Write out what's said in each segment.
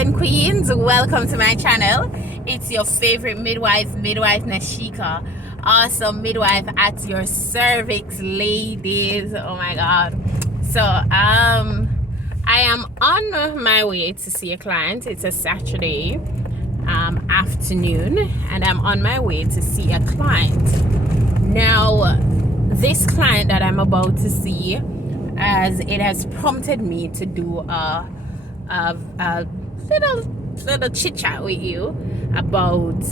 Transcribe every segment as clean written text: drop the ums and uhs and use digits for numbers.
and queens, welcome to my channel. It's your favorite midwife Nashika, awesome midwife at your cervix, ladies. Oh my god. So I am on my way to see a client. It's a Saturday afternoon, and I'm on my way to see a client. Now this client that I'm about to see, as it has prompted me to do a little chit chat with you about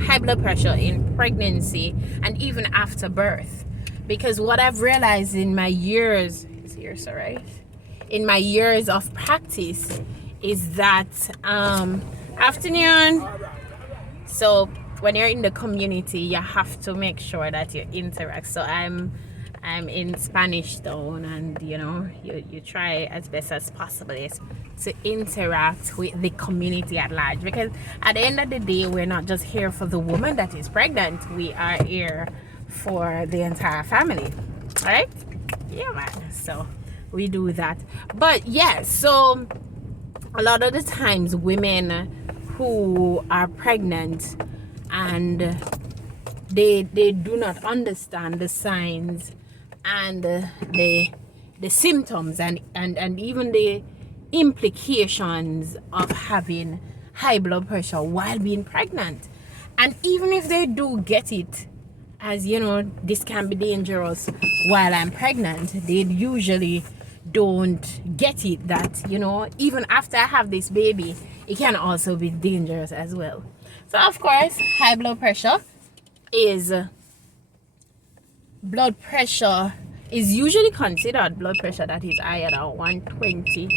high blood pressure in pregnancy and even after birth, because what I've realized in my years in my years of practice is that afternoon. So when you're in the community, you have to make sure that you interact. So I'm in Spanish Town, and you try as best as possible to interact with the community at large, because at the end of the day, we're not just here for the woman that is pregnant, we are here for the entire family. All right? Yeah, man. So we do that. But yeah, so a lot of the times women who are pregnant and they do not understand the signs and the symptoms and even the implications of having high blood pressure while being pregnant. And even if they do get it, as this can be dangerous while I'm pregnant, they usually don't get it that even after I have this baby, it can also be dangerous as well. So of course, high blood pressure is usually considered blood pressure that is higher than 120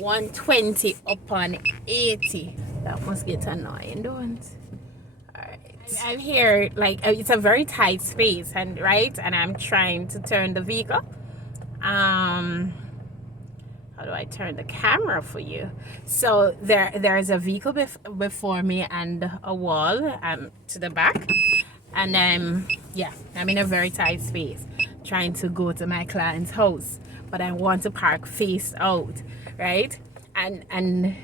120 upon 80. That must get annoying, don't it? Alright, I'm here, like, it's a very tight space, and I'm trying to turn the vehicle. How do I turn the camera for you? So there's a vehicle before me and a wall to the back, and I'm in a very tight space trying to go to my client's house, but I want to park face out, right? And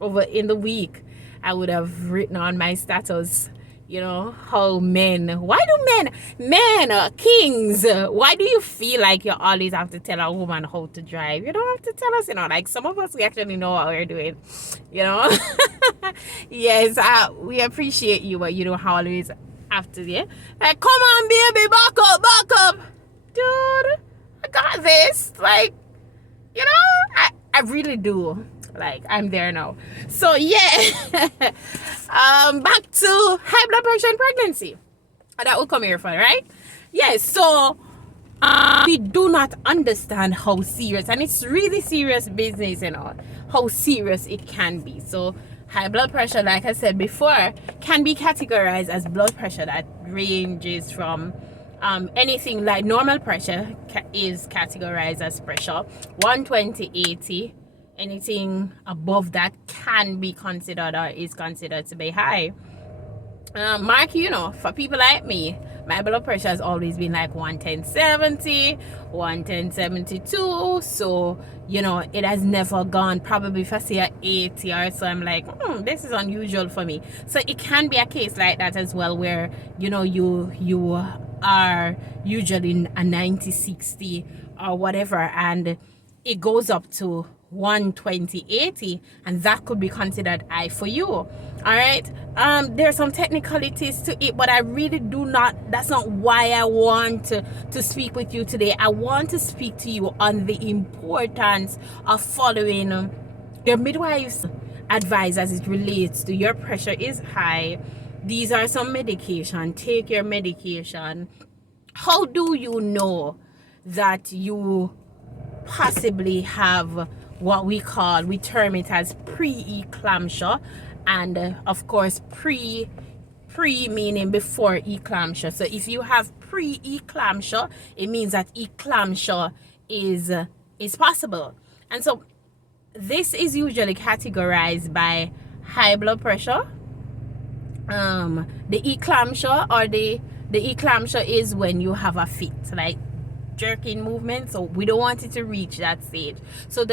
over in the week, I would have written on my status, how why do men are kings? Why do you feel like you always have to tell a woman how to drive? You don't have to tell us, like some of us, we actually know what we're doing, Yes, we appreciate you, but you don't always have to, like, come on baby, back up, dude, I got this, like, I really do. Like, I'm there now. So yeah, back to high blood pressure in pregnancy. That will come here for, right? Yes. So we do not understand how serious, and it's really serious business, how serious it can be. So high blood pressure, like I said before, can be categorized as blood pressure that ranges from anything like normal pressure is categorized as pressure 120/80. Anything above that can be considered or is considered to be high. Mark, for people like me, my blood pressure has always been like 110/70, 110/72. So, it has never gone, probably if I say a 80 or so, I'm like, this is unusual for me. So it can be a case like that as well, where, you are usually a 90/60 or whatever, and it goes up to 120/80, and that could be considered high for you. All right, there are some technicalities to it, but I really that's not why I want to speak with you today. I want to speak to you on the importance of following your midwife's advice as it relates to your pressure is high. These are some medication. Take your medication. How do you know that you possibly have what we term it as pre-eclampsia, and of course pre meaning before eclampsia. So if you have pre-eclampsia, it means that eclampsia is possible. And so this is usually categorized by high blood pressure. The eclampsia, or the eclampsia is when you have a fit, like jerking movement, so we don't want it to reach that stage. So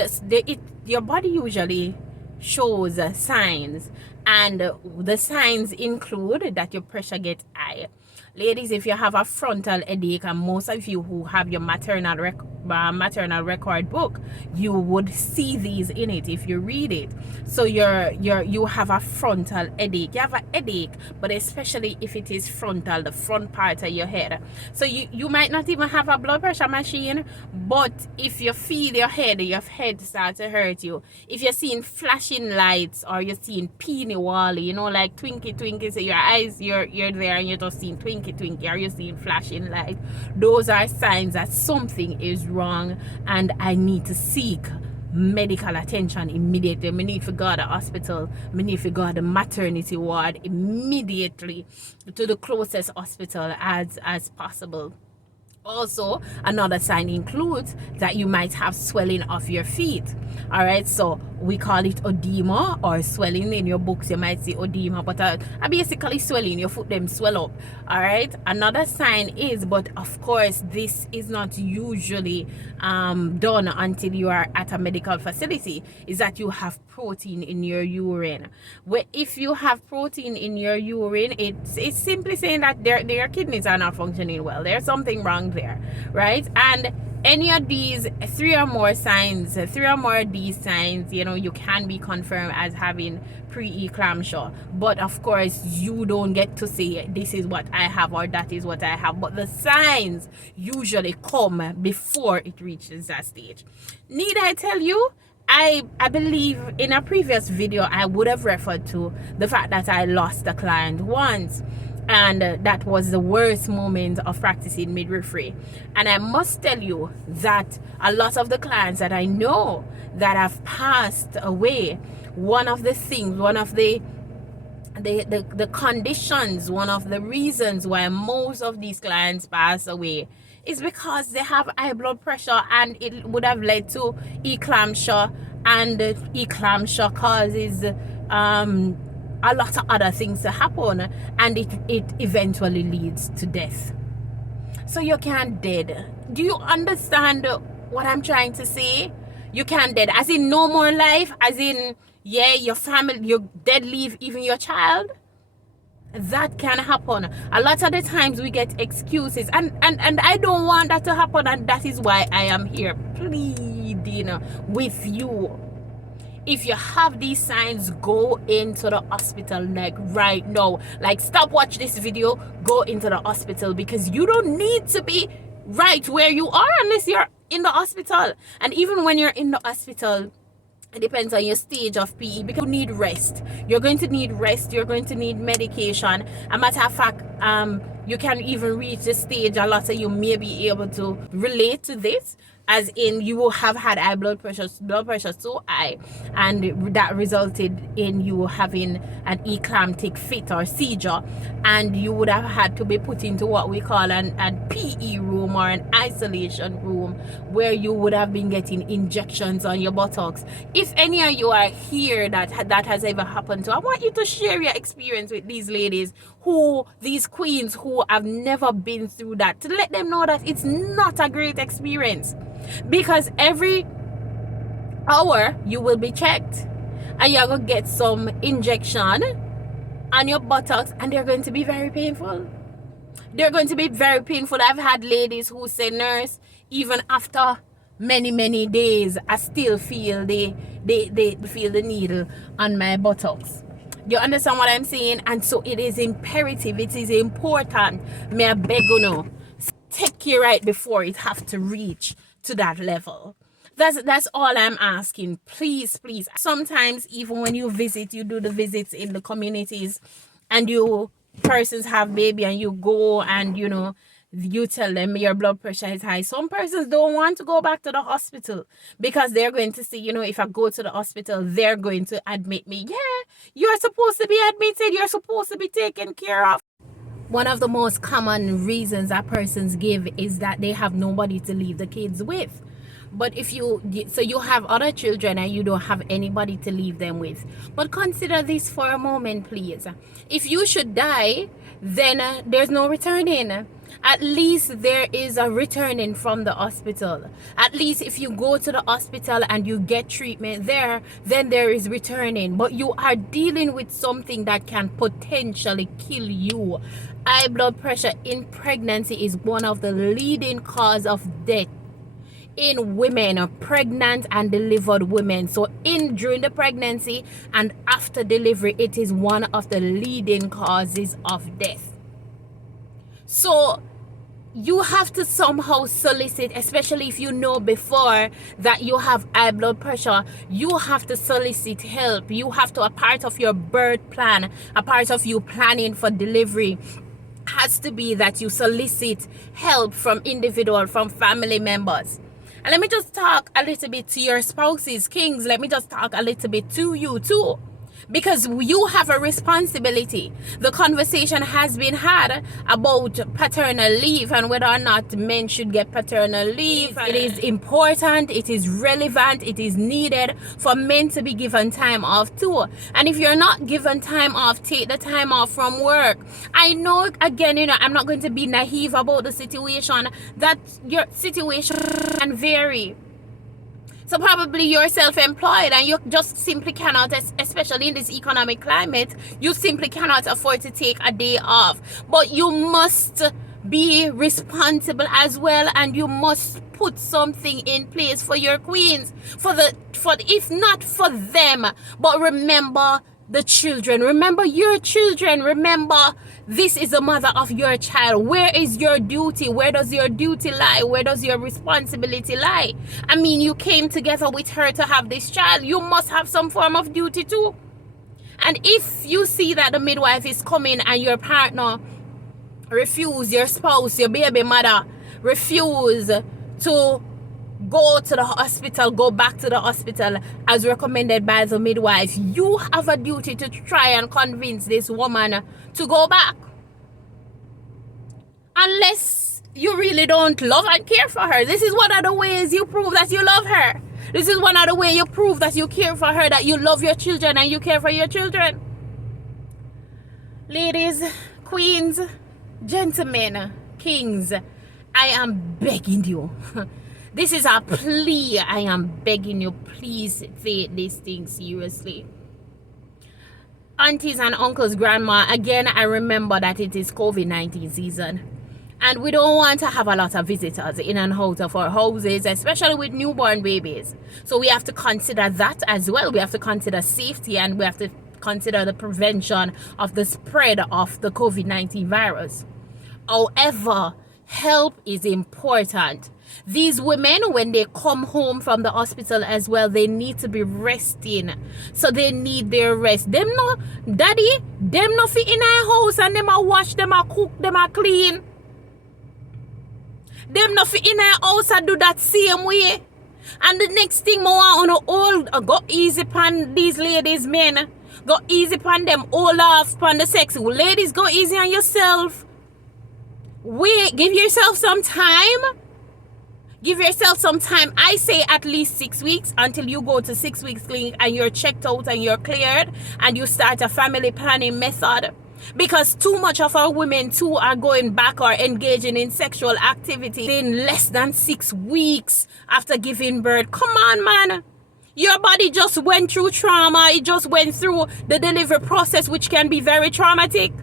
your body usually shows signs, and the signs include that your pressure gets high. Ladies, if you have a frontal headache, and most of you who have your maternal record book, you would see these in it if you read it. So you have a frontal headache. You have a headache, but especially if it is frontal, the front part of your head. So you might not even have a blood pressure machine, but if you feel your head starts to hurt you. If you're seeing flashing lights, or you're seeing peeny wally, like twinky, so your eyes, you're there and you're just seeing twinky, or you're seeing flashing light, those are signs that something is wrong and I need to seek medical attention immediately. I need to go to the hospital. I need to go to the maternity ward immediately, to the closest hospital as possible. Also, another sign includes that you might have swelling of your feet. All right, so we call it edema, or swelling. In your books you might see edema, but basically swelling. Your foot them swell up. All right, another sign is, but of course this is not usually done until you are at a medical facility, is that you have protein in your urine. Where if you have protein in your urine, it's simply saying that their kidneys are not functioning well. There's something wrong there, right? And any of these three or more of these signs, you can be confirmed as having pre-eclampsia. But of course, you don't get to say this is what I have or that is what I have. But the signs usually come before it reaches that stage. Need I tell you? I believe in a previous video I would have referred to the fact that I lost a client once, and that was the worst moment of practicing midwifery. And I must tell you that a lot of the clients that I know that have passed away, one of the conditions, one of the reasons why most of these clients pass away is because they have high blood pressure, and it would have led to eclampsia, and eclampsia causes a lot of other things to happen, and it eventually leads to death. So you can't dead. Do you understand what I'm trying to say? You can't dead, as in no more life, as in your family, you dead leave even your child. That can happen. A lot of the times we get excuses, and I don't want that to happen, and that is why I am here pleading with you. If you have these signs, go into the hospital like right now. Like, stop watch this video, go into the hospital, because you don't need to be right where you are unless you're in the hospital. And even when you're in the hospital, it depends on your stage of PE, because you need rest. You're going to need rest. You're going to need medication. A matter of fact, you can even reach the stage, a lot of you may be able to relate to this, as in you will have had high blood pressure so high, and that resulted in you having an eclamptic fit or seizure, and you would have had to be put into what we call a PE room, or an isolation room, where you would have been getting injections on your buttocks. If any of you are here that has ever happened to, I want you to share your experience with these ladies, these queens who have never been through that, to let them know that it's not a great experience. Because every hour you will be checked, and you're going to get some injection on your buttocks, and they're going to be very painful. They're going to be very painful. I've had ladies who say, nurse, even after many days, I still feel they feel the needle on my buttocks. Do you understand what I'm saying? And so it is imperative, it is important, may I beg you know, take care right before it have to reach to that level. That's all I'm asking. Please. Sometimes even when you do the visits in the communities, and persons have baby, and you go and you tell them your blood pressure is high. Some persons don't want to go back to the hospital, because they're going to say, if I go to the hospital, they're going to admit me. Yeah, you're supposed to be admitted. You're supposed to be taken care of. One of the most common reasons that persons give is that they have nobody to leave the kids with. But if you have other children and you don't have anybody to leave them with. But consider this for a moment, please. If you should die, then there's no returning. At least there is a returning from the hospital. At least if you go to the hospital and you get treatment there, then there is returning. But you are dealing with something that can potentially kill you. High blood pressure in pregnancy is one of the leading cause of death in women, pregnant and delivered women. So during the pregnancy and after delivery, it is one of the leading causes of death. So you have to somehow solicit, especially if you know before that you have high blood pressure, you have to solicit help. You have to, a part of your birth plan, a part of you planning for delivery has to be that you solicit help from from family members. And let me just talk a little bit to your spouses, kings. Let me just talk a little bit to you too, because you have a responsibility. The conversation has been had about paternal leave and whether or not men should get paternal leave. It is important, it is relevant, it is needed for men to be given time off too. And if you're not given time off, take the time off from work. I know, again, I'm not going to be naive about the situation, that your situation can vary. So probably you're self-employed and you just simply cannot, especially in this economic climate, you simply cannot afford to take a day off. But you must be responsible as well, and you must put something in place for your queens, for if not for them, but remember the children. Remember your children. Remember, this is the mother of your child. Where is your duty? Where does your duty lie? Where does your responsibility lie? I mean, you came together with her to have this child. You must have some form of duty too. And if you see that the midwife is coming and your partner refuse, your spouse, your baby mother refuse to go to the hospital, go back to the hospital as recommended by the midwife, you have a duty to try and convince this woman to go back. Unless you really don't love and care for her. This is one of the ways you prove that you love her. This is one of the ways you prove that you care for her, that you love your children and you care for your children. Ladies, queens, gentlemen, kings, I am begging you. This is a plea. I am begging you, please take this thing seriously. Aunties and uncles, grandma, again, I remember that it is COVID-19 season. And we don't want to have a lot of visitors in and out of our houses, especially with newborn babies. So we have to consider that as well. We have to consider safety, and we have to consider the prevention of the spread of the COVID-19 virus. However, help is important. These women, when they come home from the hospital as well, they need to be resting. So they need their rest. Them no, daddy, them no fit in our house and them a wash, them a cook, them a clean. Them no fit in our house and do that same way. And the next thing I want on all go easy pan these ladies, men. Go easy pan them, all off pan the sex. Ladies, go easy on yourself. Wait, give yourself some time. Give yourself some time. I say at least 6 weeks, until you go to 6 weeks clinic and you're checked out and you're cleared and you start a family planning method. Because too much of our women too are going back or engaging in sexual activity in less than 6 weeks after giving birth. Come on, man. Your body just went through trauma. It just went through the delivery process, which can be very traumatic.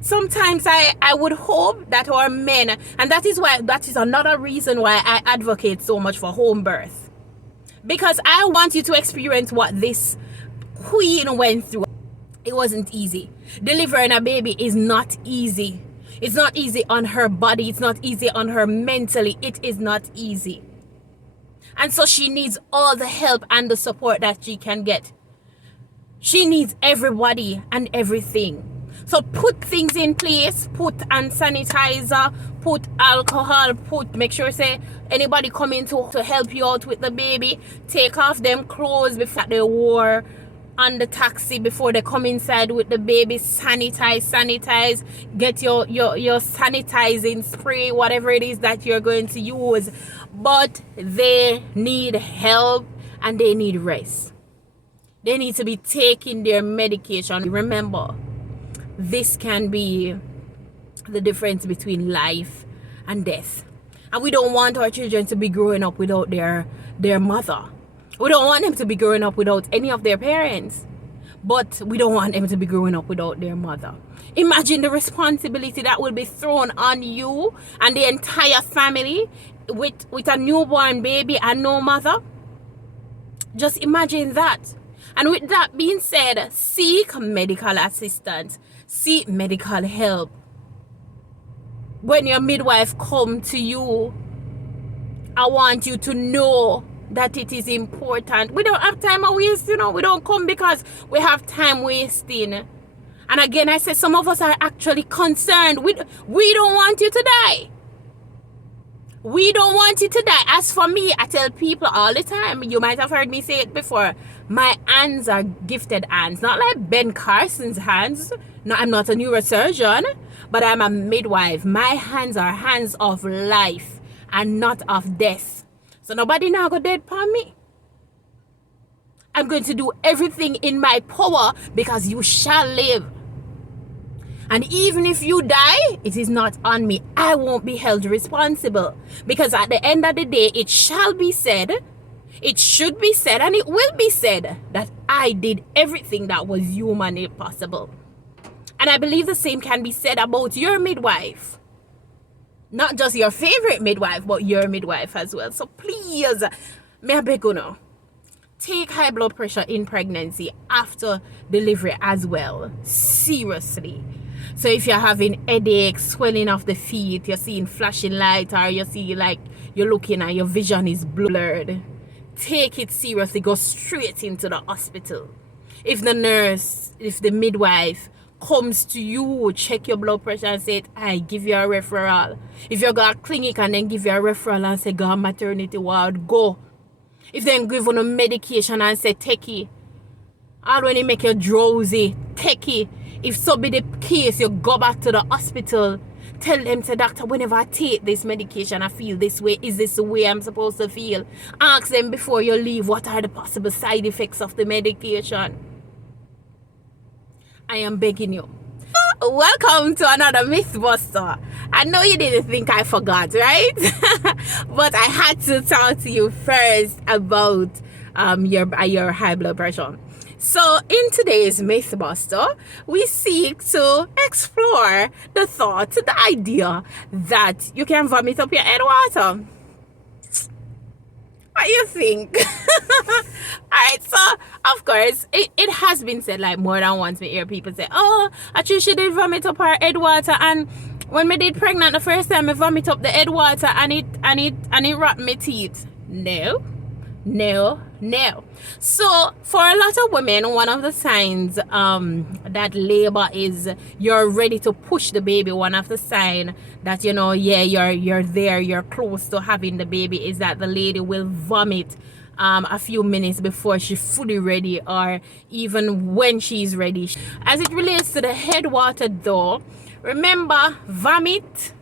Sometimes I would hope that our men, and that is another reason why I advocate so much for home birth. Because I want you to experience what this queen went through. It wasn't easy. Delivering a baby is not easy. It's not easy on her body. It's not easy on her mentally. It is not easy. And so she needs all the help and the support that she can get. She needs everybody and everything. So put things in place, put hand sanitizer, put alcohol, make sure say anybody coming to help you out with the baby, take off them clothes before they wore on the taxi before they come inside with the baby. Sanitize, get your sanitizing spray, whatever it is that you're going to use. But they need help and they need rest. They need to be taking their medication. Remember, this can be the difference between life and death. And we don't want our children to be growing up without their mother. We don't want them to be growing up without any of their parents. But we don't want them to be growing up without their mother. Imagine the responsibility that will be thrown on you and the entire family with a newborn baby and no mother. Just imagine that. And with that being said, seek medical assistance. Seek medical help. When your midwife comes to you, I want you to know that it is important. We don't have time to waste, We don't come because we have time wasting. And again, I said some of us are actually concerned. We don't want you to die. We don't want you to die. As for me, I tell people all the time, you might have heard me say it before, my hands are gifted hands. Not like Ben Carson's hands. No, I'm not a neurosurgeon, but I'm a midwife. My hands are hands of life and not of death. So nobody now go dead upon me. I'm going to do everything in my power because you shall live. And even if you die, it is not on me. I won't be held responsible. Because at the end of the day, it shall be said, it should be said, and it will be said that I did everything that was humanly possible. And I believe the same can be said about your midwife. Not just your favorite midwife, but your midwife as well. So please, may I beg you now, take high blood pressure in pregnancy after delivery as well. Seriously. So if you're having headaches, swelling of the feet, you're seeing flashing light, or you see like you're looking and your vision is blurred, take it seriously. Go straight into the hospital. If the nurse, if the midwife comes to you, check your blood pressure and say, I give you a referral. If you go to a clinic and then give you a referral and say, go to maternity ward, go. If they give you a medication and say, take it. Or when it make you drowsy, take it. If so be the case, you go back to the hospital, tell them, say, doctor, whenever I take this medication, I feel this way. Is this the way I'm supposed to feel? Ask them before you leave, what are the possible side effects of the medication? I am begging you. Welcome to another Mythbuster. I know you didn't think I forgot, right? But I had to talk to you first about your high blood pressure. So in today's Mythbuster, we seek to explore the thought, the idea that you can vomit up your head water. What do you think? Alright, so of course it has been said like more than once. We hear people say, oh, actually she did vomit up her head water, and when me did pregnant the first time I vomit up the head water and it rot my teeth. No. So for a lot of women, one of the signs that labor is you're ready to push the baby, one of the sign that you're there, you're close to having the baby, is that the lady will vomit a few minutes before she's fully ready, or even when she's ready. As it relates to the head water though, remember, vomit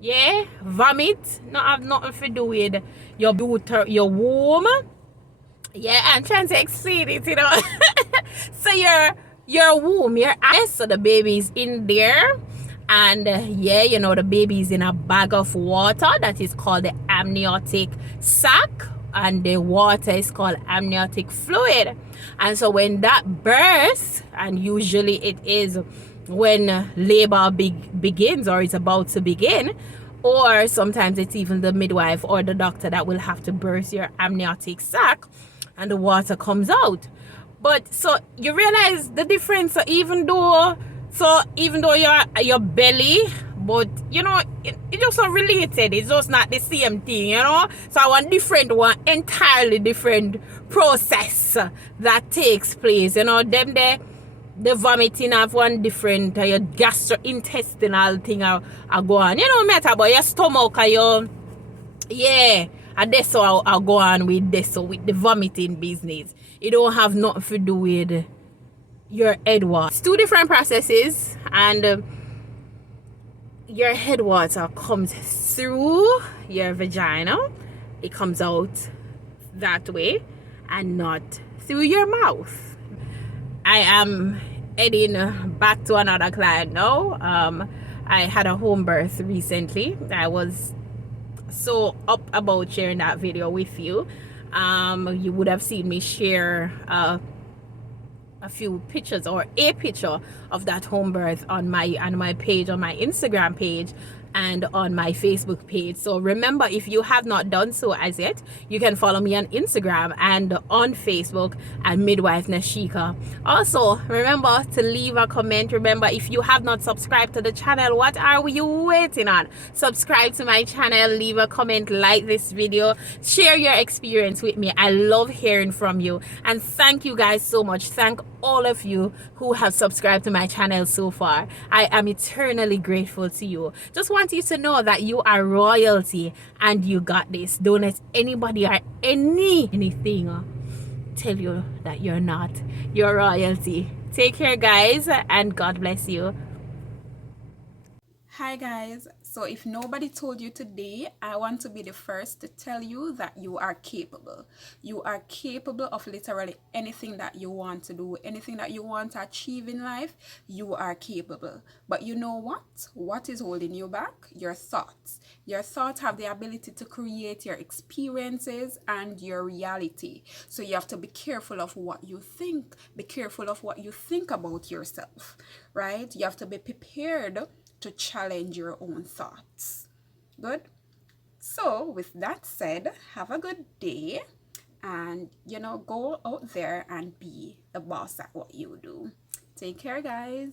not have nothing to do with your womb. Yeah, I'm trying to explain it, So your womb, your eyes, so the baby's in there, and the baby's in a bag of water that is called the amniotic sac, and the water is called amniotic fluid. And so when that bursts, and usually it is when labor begins or is about to begin, or sometimes it's even the midwife or the doctor that will have to burst your amniotic sac and the water comes out. But so you realize the difference. So even though your belly, but it's just not related, it's just not the same thing, so I want one entirely different process that takes place. The vomiting have one different, your gastrointestinal thing are go on. Matter about your stomach and and that's how I'll go on with this. So with the vomiting business, it don't have nothing to do with your head water. It's two different processes, and your head water comes through your vagina. It comes out that way and not through your mouth. I am heading back to another client now. I had a home birth recently. I was so up about sharing that video with you. You would have seen me share a few pictures or a picture of that home birth on my page, on my Instagram page and on my Facebook page. So remember, if you have not done so as yet, you can follow me on Instagram and on Facebook at Midwife Nashika. Also, remember to leave a comment. Remember, if you have not subscribed to the channel, what are you waiting on? Subscribe to my channel, leave a comment, like this video, share your experience with me. I love hearing from you, and thank you guys so much. Thank all of you who have subscribed to my channel so far. I am eternally grateful to you. Just want you to know that you are royalty and you got this. Don't let anybody or anything tell you that you're not. You're royalty. Take care, guys, and God bless you. Hi guys, so if nobody told you today, I want to be the first to tell you that you are capable. You are capable of literally anything that you want to do, anything that you want to achieve in life, you are capable. But you know what? What is holding you back? Your thoughts. Your thoughts have the ability to create your experiences and your reality. So you have to be careful of what you think. Be careful of what you think about yourself, right? You have to be prepared to challenge your own thoughts. Good? So, with that said, have a good day and, go out there and be the boss at what you do. Take care, guys.